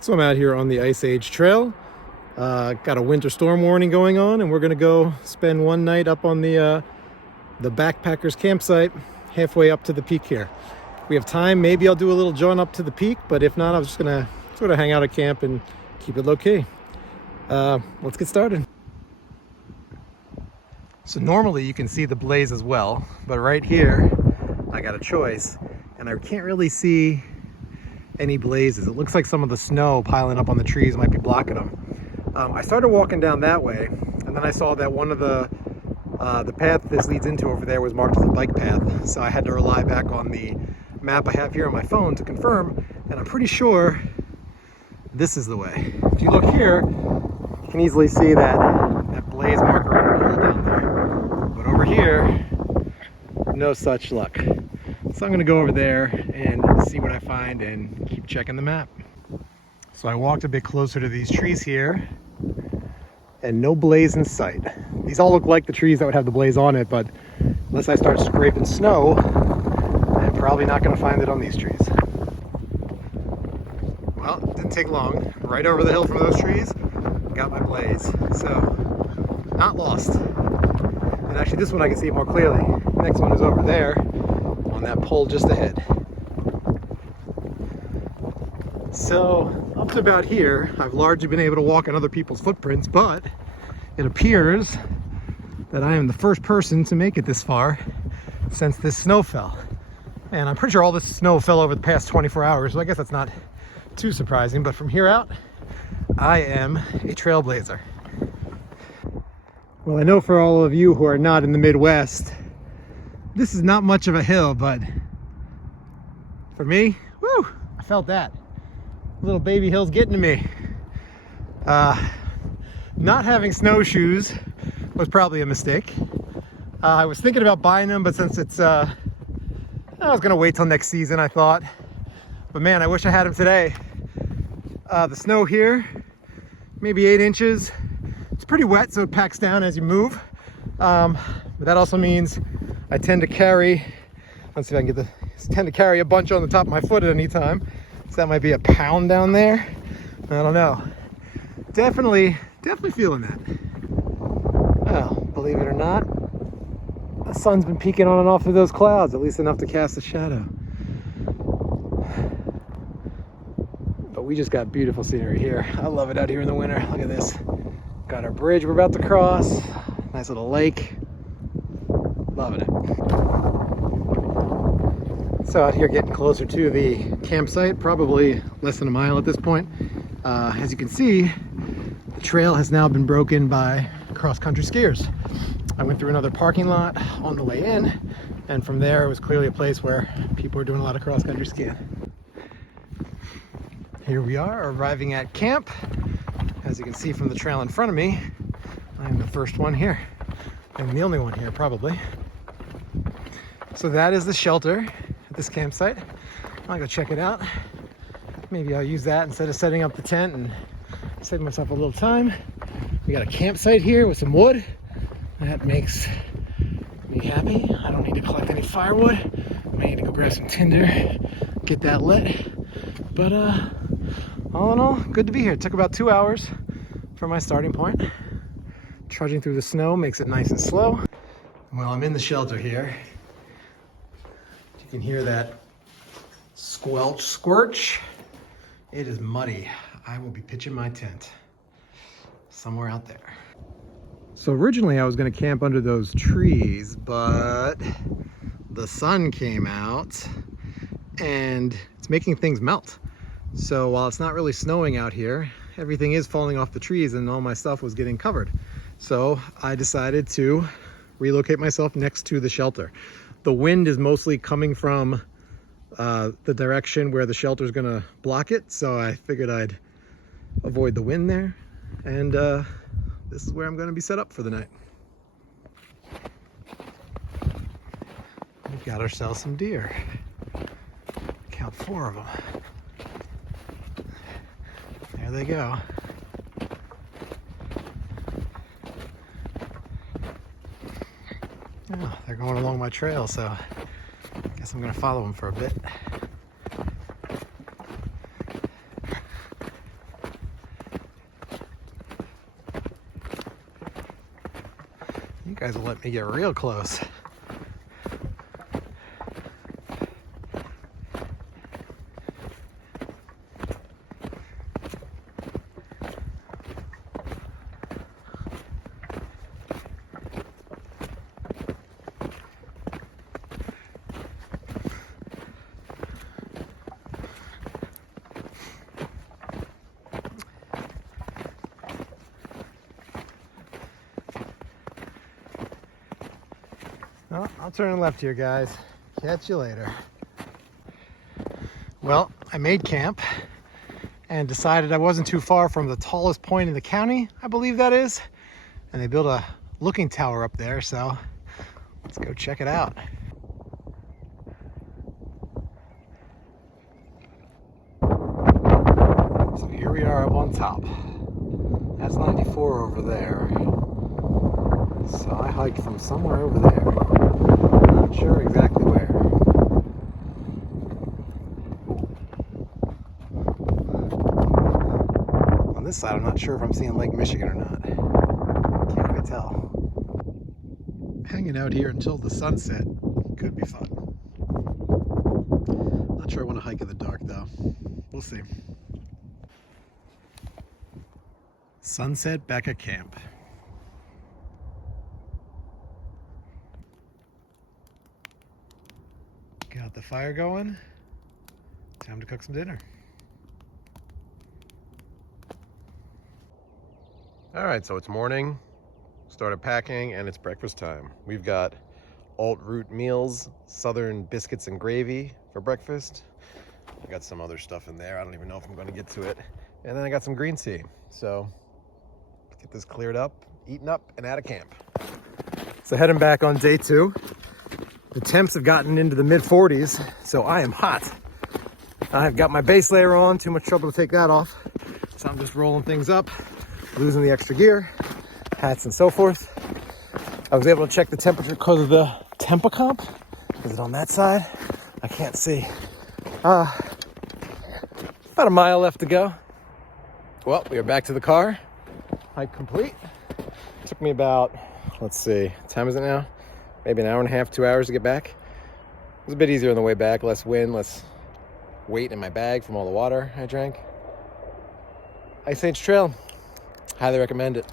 So I'm out here on the Ice Age Trail. Got a winter storm warning going on, and we're gonna go spend one night up on the backpackers campsite halfway up to the peak here. If we have time, maybe I'll do a little jaunt up to the peak, but if not, I'm just gonna sort of hang out at camp and keep it low-key. Let's get started. So normally you can see the blaze as well, but right here I got a choice, and I can't really see any blazes. It looks like some of the snow piling up on the trees might be blocking them. I started walking down that way, and then I saw that one of the path this leads into over there was marked as a bike path, so I had to rely back on the map I have here on my phone to confirm, and I'm pretty sure this is the way. If you look here, you can easily see that blaze marker on the pole down there, but over here, no such luck. So I'm gonna go over there and see what I find and keep checking the map. So I walked a bit closer to these trees here, and no blaze in sight. These all look like the trees that would have the blaze on it, but unless I start scraping snow, I'm probably not gonna find it on these trees. Well, it didn't take long. Right over the hill from those trees, got my blaze. So, not lost. And actually this one I can see more clearly. The next one is over there on that pole just ahead. So up to about here, I've largely been able to walk on other people's footprints, but it appears that I am the first person to make it this far since this snow fell. And I'm pretty sure all this snow fell over the past 24 hours, so I guess that's not too surprising, but from here out, I am a trailblazer. Well, I know for all of you who are not in the Midwest, this is not much of a hill, but for me, woo, I felt that. Little baby hill's getting to me. Not having snowshoes was probably a mistake. I was thinking about buying them, but since it's, I was gonna wait till next season, I thought. But man, I wish I had them today. The snow here, maybe 8 inches. It's pretty wet, so it packs down as you move. But that also means I tend to carry, let's see if I can get tend to carry a bunch on the top of my foot at any time. So that might be a pound down there. I don't know. Definitely feeling that. Well, believe it or not, the sun's been peeking on and off through those clouds, at least enough to cast a shadow. But we just got beautiful scenery here. I love it out here in the winter. Look at this. Got our bridge we're about to cross. Nice little lake. Loving it. So out here getting closer to the campsite, probably less than a mile at this point. As you can see, the trail has now been broken by cross-country skiers. I went through another parking lot on the way in, and from there it was clearly a place where people were doing a lot of cross-country skiing. Here we are, arriving at camp. As you can see from the trail in front of me, I am the first one here. I'm the only one here, probably. So that is the shelter at this campsite. I'll go check it out. Maybe I'll use that instead of setting up the tent and save myself a little time. We got a campsite here with some wood. That makes me happy. I don't need to collect any firewood. I may need to go grab some tinder, get that lit. But all in all, good to be here. It took about 2 hours from my starting point. Trudging through the snow makes it nice and slow. Well, I'm in the shelter here. You can hear that squelch squirch. It is muddy. I will be pitching my tent somewhere out there. So originally I was gonna camp under those trees, but the sun came out and it's making things melt. So while it's not really snowing out here, everything is falling off the trees and all my stuff was getting covered. So I decided to relocate myself next to the shelter. The wind is mostly coming from the direction where the shelter is gonna block it, so I figured I'd avoid the wind there, and this is where I'm gonna be set up for the night. We've got ourselves some deer. Count 4 of them. There they go. Oh, they're going along my trail, so I guess I'm gonna follow them for a bit. guys will let me get real close. Well, I'll turn left here, guys. Catch you later. Well, I made camp and decided I wasn't too far from the tallest point in the county, I believe that is. And they built a looking tower up there, so let's go check it out. So here we are up on top. That's 94 over there. So I hiked from somewhere over there. Not sure exactly where. On this side, I'm not sure if I'm seeing Lake Michigan or not. Can't quite tell. Hanging out here until the sunset could be fun. Not sure I want to hike in the dark though. We'll see. Sunset back at camp. Got the fire going. Time to cook some dinner. All right, so it's morning, started packing, and it's breakfast time. We've got alt root meals, southern biscuits and gravy for breakfast. I got some other stuff in there. I don't even know if I'm going to get to it. And then I got some green tea. So get this cleared up, eaten up, and out of camp. So heading back on day 2. The temps have gotten into the mid 40s, so I am hot. I've got my base layer on, too much trouble to take that off. So I'm just rolling things up, losing the extra gear, hats and so forth. I was able to check the temperature because of the Tempacomp. Is it on that side? I can't see. About a mile left to go. Well, we are back to the car. Hike complete. Took me about, let's see, what time is it now? Maybe an hour and a half, 2 hours to get back. It was a bit easier on the way back, less wind, less weight in my bag from all the water I drank. Ice Age Trail, highly recommend it.